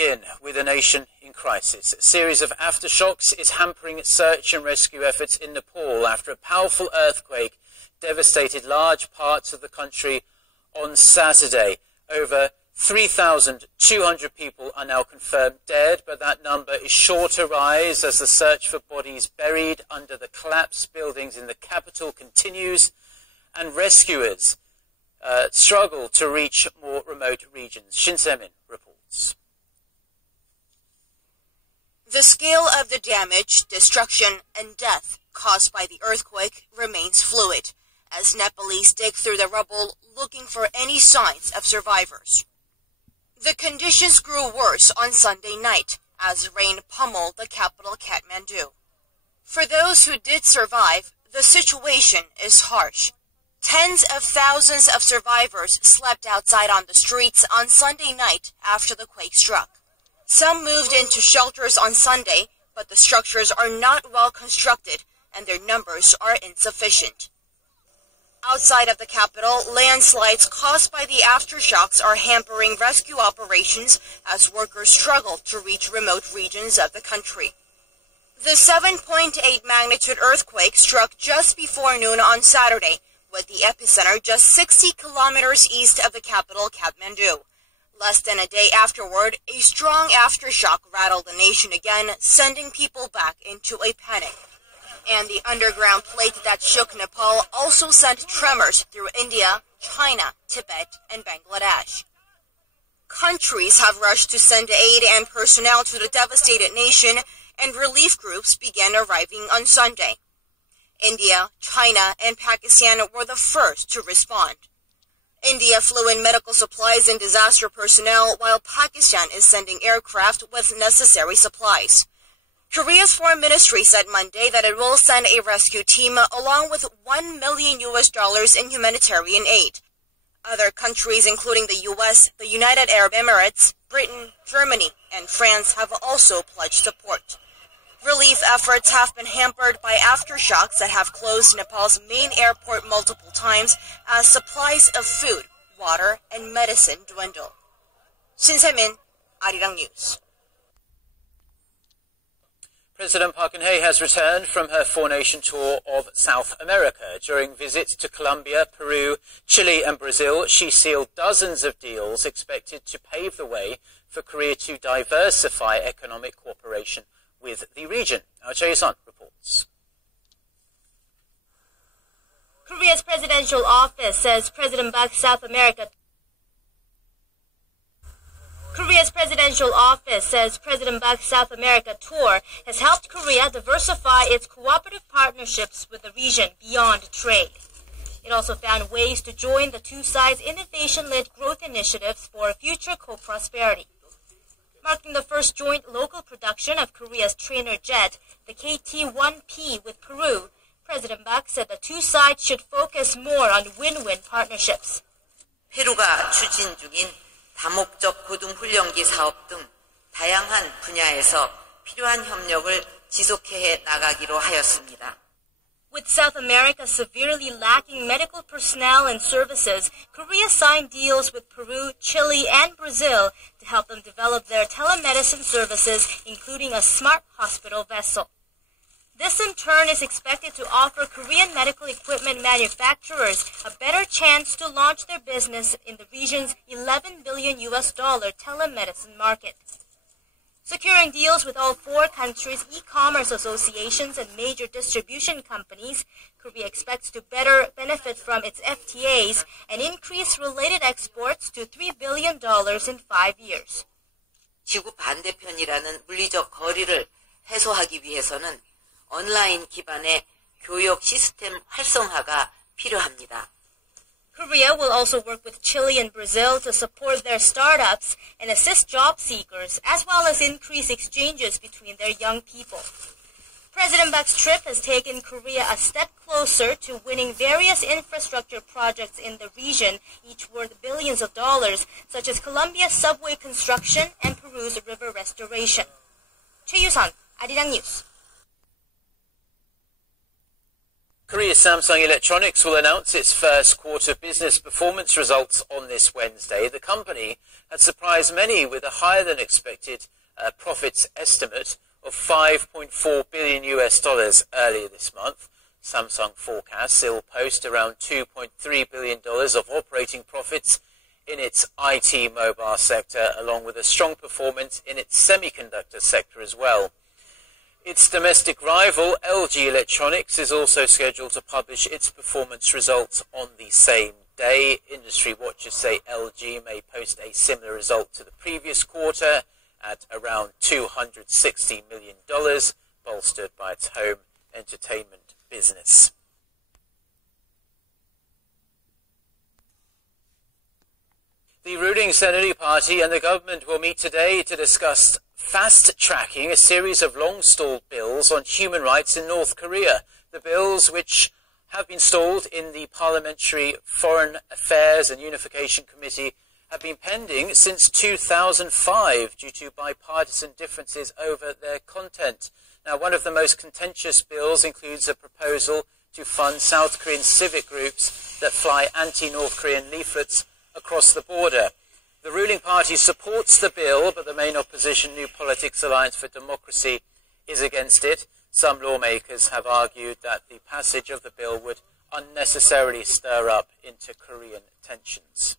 In with a nation in crisis. A series of aftershocks is hampering search and rescue efforts in Nepal after a powerful earthquake devastated large parts of the country on Saturday. Over 3,200 people are now confirmed dead, but that number is sure to rise as the search for bodies buried under the collapsed buildings in the capital continues and rescuers struggle to reach more remote regions. Shin Se-min reports. The scale of the damage, destruction, and death caused by the earthquake remains fluid, as Nepalese dig through the rubble looking for any signs of survivors. The conditions grew worse on Sunday night, as rain pummeled the capital Kathmandu. For those who did survive, the situation is harsh. Tens of thousands of survivors slept outside on the streets on Sunday night after the quake struck. Some moved into shelters on Sunday, but the structures are not well constructed and their numbers are insufficient. Outside of the capital, landslides caused by the aftershocks are hampering rescue operations as workers struggle to reach remote regions of the country. The 7.8 magnitude earthquake struck just before noon on Saturday, with the epicenter just 60 kilometers east of the capital, Kathmandu. Less than a day afterward, a strong aftershock rattled the nation again, sending people back into a panic. And the underground plate that shook Nepal also sent tremors through India, China, Tibet, and Bangladesh. Countries have rushed to send aid and personnel to the devastated nation, and relief groups began arriving on Sunday. India, China, and Pakistan were the first to respond. India flew in medical supplies and disaster personnel, while Pakistan is sending aircraft with necessary supplies. Korea's foreign ministry said Monday that it will send a rescue team along with $1 million in humanitarian aid. Other countries, including the U.S., the United Arab Emirates, Britain, Germany, and France, have also pledged support. Relief efforts have been hampered by aftershocks that have closed Nepal's main airport multiple times as supplies of food, water, and medicine dwindle. Shin Se-min, Arirang News. President Park Geun-hye has returned from her four-nation tour of South America. During visits to Colombia, Peru, Chile, and Brazil, she sealed dozens of deals expected to pave the way for Korea to diversify economic cooperation with the region. Choi Yi-sun reports. Korea's presidential office says President Park's South America tour has helped Korea diversify its cooperative partnerships with the region beyond trade. It also found ways to join the two sides' innovation-led growth initiatives for future co-prosperity. Marking the first joint local production of Korea's trainer jet, the KT-1P with Peru, President Park said the two sides should focus more on win-win partnerships. 페루가 추진 중인 다목적 고등훈련기 사업 등 다양한 분야에서 필요한 협력을 지속해 나가기로 하였습니다. With South America severely lacking medical personnel and services, Korea signed deals with Peru, Chile, and Brazil to help them develop their telemedicine services, including a smart hospital vessel. This in turn is expected to offer Korean medical equipment manufacturers a better chance to launch their business in the region's $11 billion telemedicine market. Securing deals with all four countries' e-commerce associations and major distribution companies, Korea expects to better benefit from its FTAs and increase related exports to $3 billion in 5 years. 지구 반대편이라는 물리적 거리를 해소하기 위해서는 온라인 기반의 교육 시스템 활성화가 필요합니다. Korea will also work with Chile and Brazil to support their startups and assist job seekers, as well as increase exchanges between their young people. President Park's trip has taken Korea a step closer to winning various infrastructure projects in the region, each worth billions of dollars, such as Colombia's subway construction and Peru's river restoration. Choi Yu-sun, Arirang News. Korea's Samsung Electronics will announce its first quarter business performance results on this Wednesday. The company had surprised many with a higher than expected profits estimate of $5.4 billion earlier this month. Samsung forecasts it will post around $2.3 billion of operating profits in its IT mobile sector, along with a strong performance in its semiconductor sector as well. Its domestic rival, LG Electronics, is also scheduled to publish its performance results on the same day. Industry watchers say LG may post a similar result to the previous quarter at around $260 million, bolstered by its home entertainment business. The ruling Saenuri Party and the government will meet today to discuss fast-tracking a series of long-stalled bills on human rights in North Korea. The bills, which have been stalled in the Parliamentary Foreign Affairs and Unification Committee, have been pending since 2005 due to bipartisan differences over their content. Now, one of the most contentious bills includes a proposal to fund South Korean civic groups that fly anti-North Korean leaflets across the border. The ruling party supports the bill, but the main opposition, New Politics Alliance for Democracy, is against it. Some lawmakers have argued that the passage of the bill would unnecessarily stir up inter-Korean tensions.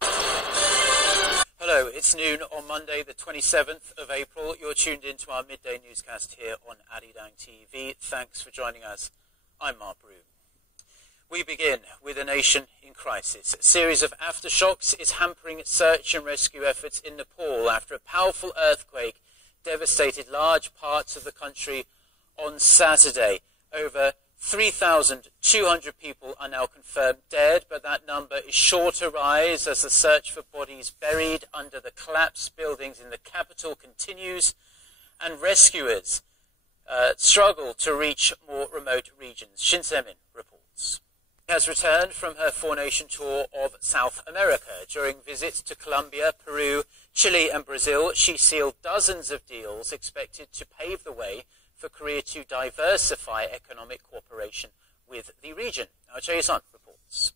Hello, it's noon on Monday the 27th of April. You're tuned in to our midday newscast here on Arirang TV. Thanks for joining us. I'm Mark Broom. We begin with a nation in crisis. A series of aftershocks is hampering search and rescue efforts in Nepal after a powerful earthquake devastated large parts of the country on Saturday. Over 3,200 people are now confirmed dead, but that number is sure to rise as the search for bodies buried under the collapsed buildings in the capital continues, and rescuers struggle to reach more remote regions. Shin Se-min reports. Has returned from her four-nation tour of South America. During visits to Colombia, Peru, Chile and Brazil, she sealed dozens of deals expected to pave the way for Korea to diversify economic cooperation with the region. Now, Chae-sun reports.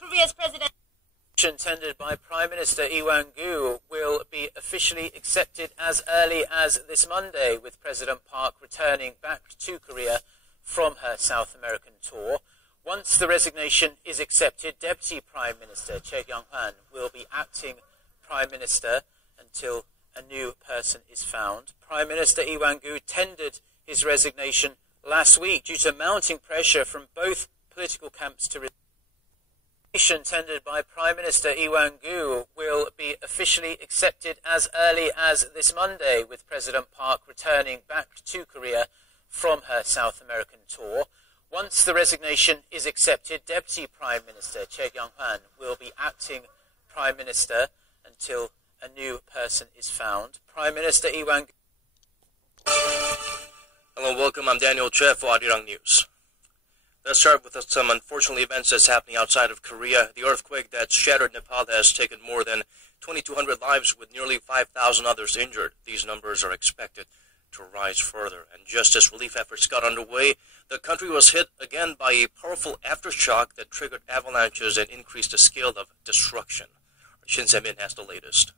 Korea's president Tendered by Prime Minister Lee Wang-gu will be officially accepted as early as this Monday, with President Park returning back to Korea from her South American tour. Once the resignation is accepted, Deputy Prime Minister Choi Kyung-hwan will be acting Prime Minister until a new person is found. Prime Minister Lee Wang-gu tendered his resignation last week due to mounting pressure from both political camps to tendered by Prime Minister Lee Wang-gu will be officially accepted as early as this Monday, with President Park returning back to Korea from her South American tour. Once the resignation is accepted, Deputy Prime Minister Choi Kyung-hwan will be acting Prime Minister until a new person is found. Prime Minister Lee Wang-gu. Hello, welcome. I'm Daniel Choi for Arirang News. Let's start with some unfortunate events that's happening outside of Korea. The earthquake that shattered Nepal has taken more than 2,200 lives, with nearly 5,000 others injured. These numbers are expected to rise further. And just as relief efforts got underway, the country was hit again by a powerful aftershock that triggered avalanches and increased the scale of destruction. Shin Se-min has the latest.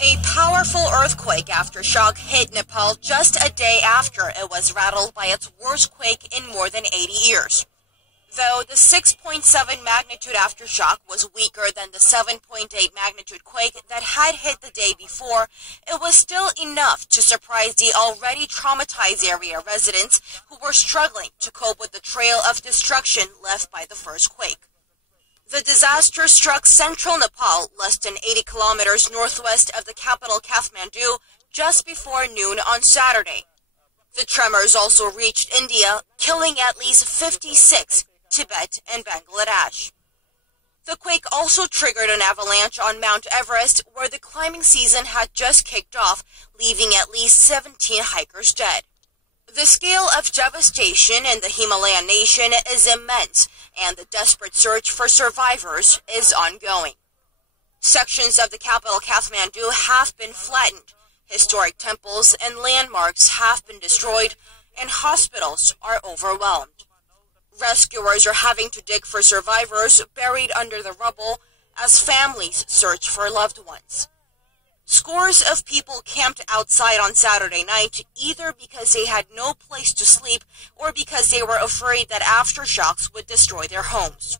A powerful earthquake aftershock hit Nepal just a day after it was rattled by its worst quake in more than 80 years. Though the 6.7 magnitude aftershock was weaker than the 7.8 magnitude quake that had hit the day before, it was still enough to surprise the already traumatized area residents who were struggling to cope with the trail of destruction left by the first quake. The disaster struck central Nepal, less than 80 kilometers northwest of the capital Kathmandu, just before noon on Saturday. The tremors also reached India, killing at least 56, Tibet and Bangladesh. The quake also triggered an avalanche on Mount Everest, where the climbing season had just kicked off, leaving at least 17 hikers dead. The scale of devastation in the Himalayan nation is immense, and the desperate search for survivors is ongoing. Sections of the capital Kathmandu have been flattened. Historic temples and landmarks have been destroyed, and hospitals are overwhelmed. Rescuers are having to dig for survivors buried under the rubble as families search for loved ones. Scores of people camped outside on Saturday night, either because they had no place to sleep or because they were afraid that aftershocks would destroy their homes.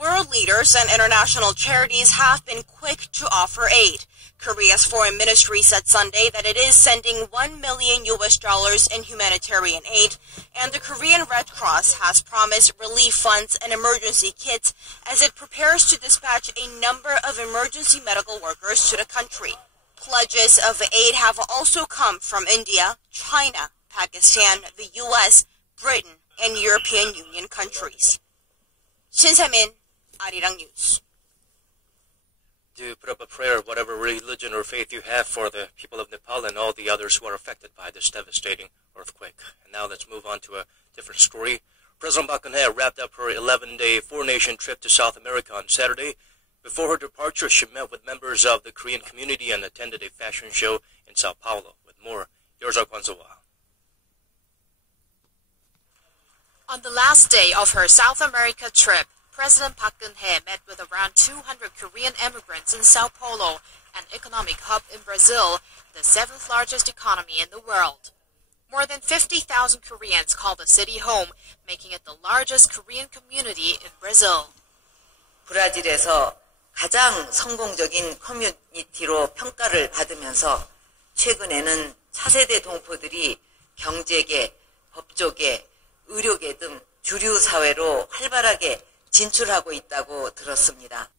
World leaders and international charities have been quick to offer aid. Korea's foreign ministry said Sunday that it is sending $1 million in humanitarian aid, and the Korean Red Cross has promised relief funds and emergency kits as it prepares to dispatch a number of emergency medical workers to the country. Pledges of aid have also come from India, China, Pakistan, the U.S., Britain, and European Union countries. Shin Se-min, Arirang News. To put up a prayer, whatever religion or faith you have, for the people of Nepal and all the others who are affected by this devastating earthquake. And now let's move on to a different story. President Park Geun-hye wrapped up her 11-day four-nation trip to South America on Saturday. Before her departure, she met with members of the Korean community and attended a fashion show in Sao Paulo. With more, here's our Kwon-so-wa. On the last day of her South America trip, President Park Geun-hye met with around 200 Korean immigrants in Sao Paulo, an economic hub in Brazil, the seventh largest economy in the world. More than 50,000 Koreans call the city home, making it the largest Korean community in Brazil. 브라질에서 가장 성공적인 커뮤니티로 평가를 받으면서 최근에는 차세대 동포들이 경제계, 법조계, 의료계 등 주류 사회로 활발하게 진출하고 있다고 들었습니다.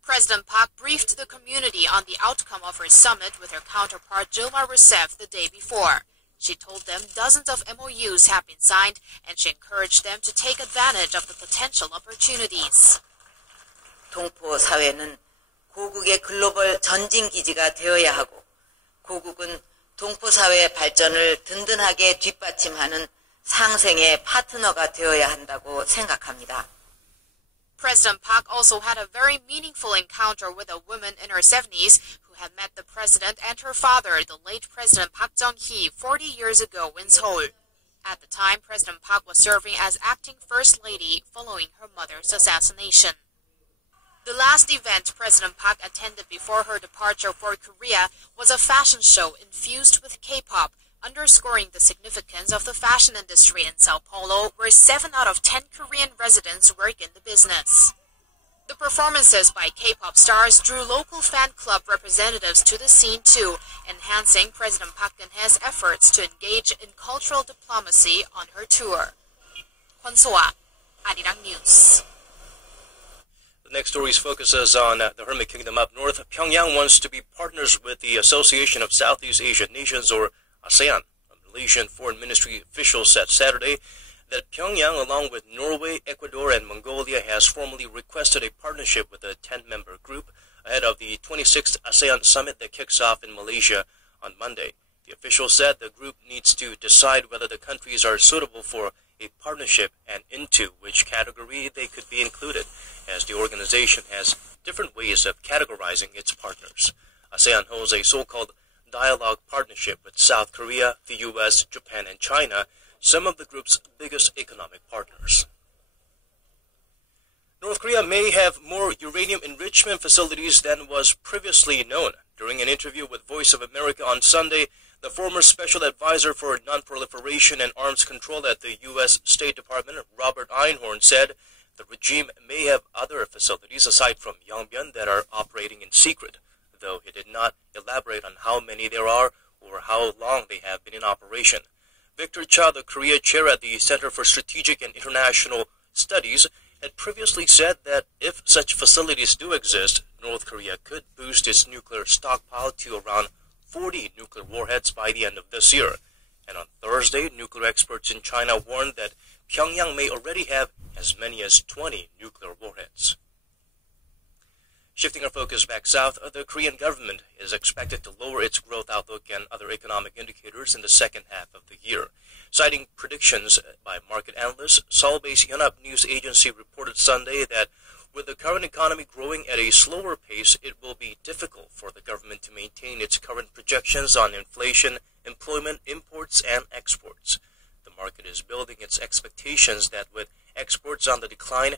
President Park briefed the community on the outcome of her summit with her counterpart Dilma Rousseff the day before. She told them dozens of MOUs have been signed, and she encouraged them to take advantage of the potential opportunities. 동포 사회는 고국의 글로벌 전진 기지가 되어야 하고, 고국은 동포 사회의 발전을 든든하게 뒷받침하는 상생의 파트너가 되어야 한다고 생각합니다. President Park also had a very meaningful encounter with a woman in her 70s who had met the president and her father, the late President Park Chung-hee, 40 years ago in Seoul. At the time, President Park was serving as acting First Lady following her mother's assassination. The last event President Park attended before her departure for Korea was a fashion show infused with K-pop, underscoring the significance of the fashion industry in Sao Paulo, where 7 out of 10 Korean residents work in the business. The performances by K-pop stars drew local fan club representatives to the scene too, enhancing President Park Geun-hye's efforts to engage in cultural diplomacy on her tour. Kwon-so-wa, Arirang News. The next story focuses on the Hermit Kingdom up north. Pyongyang wants to be partners with the Association of Southeast Asian Nations, or ASEAN. A Malaysian Foreign Ministry official said Saturday that Pyongyang, along with Norway, Ecuador, and Mongolia, has formally requested a partnership with a 10-member group ahead of the 26th ASEAN summit that kicks off in Malaysia on Monday. The official said the group needs to decide whether the countries are suitable for a partnership and into which category they could be included, as the organization has different ways of categorizing its partners. ASEAN holds a so-called dialogue partnership with South Korea, the U.S., Japan, and China, some of the group's biggest economic partners. North Korea may have more uranium enrichment facilities than was previously known. During an interview with Voice of America on Sunday, the former Special Advisor for Non-Proliferation and Arms Control at the U.S. State Department, Robert Einhorn, said the regime may have other facilities aside from Yongbyon that are operating in secret, though he did not elaborate on how many there are or how long they have been in operation. Victor Cha, the Korea chair at the Center for Strategic and International Studies, had previously said that if such facilities do exist, North Korea could boost its nuclear stockpile to around 40 nuclear warheads by the end of this year. And on Thursday, nuclear experts in China warned that Pyongyang may already have as many as 20 nuclear warheads. Shifting our focus back south, the Korean government is expected to lower its growth outlook and other economic indicators in the second half of the year. Citing predictions by market analysts, Seoul-based Yonhap News Agency reported Sunday that With the current economy growing at a slower pace, it will be difficult for the government to maintain its current projections on inflation, employment, imports, and exports. The market is building its expectations that with exports on the decline,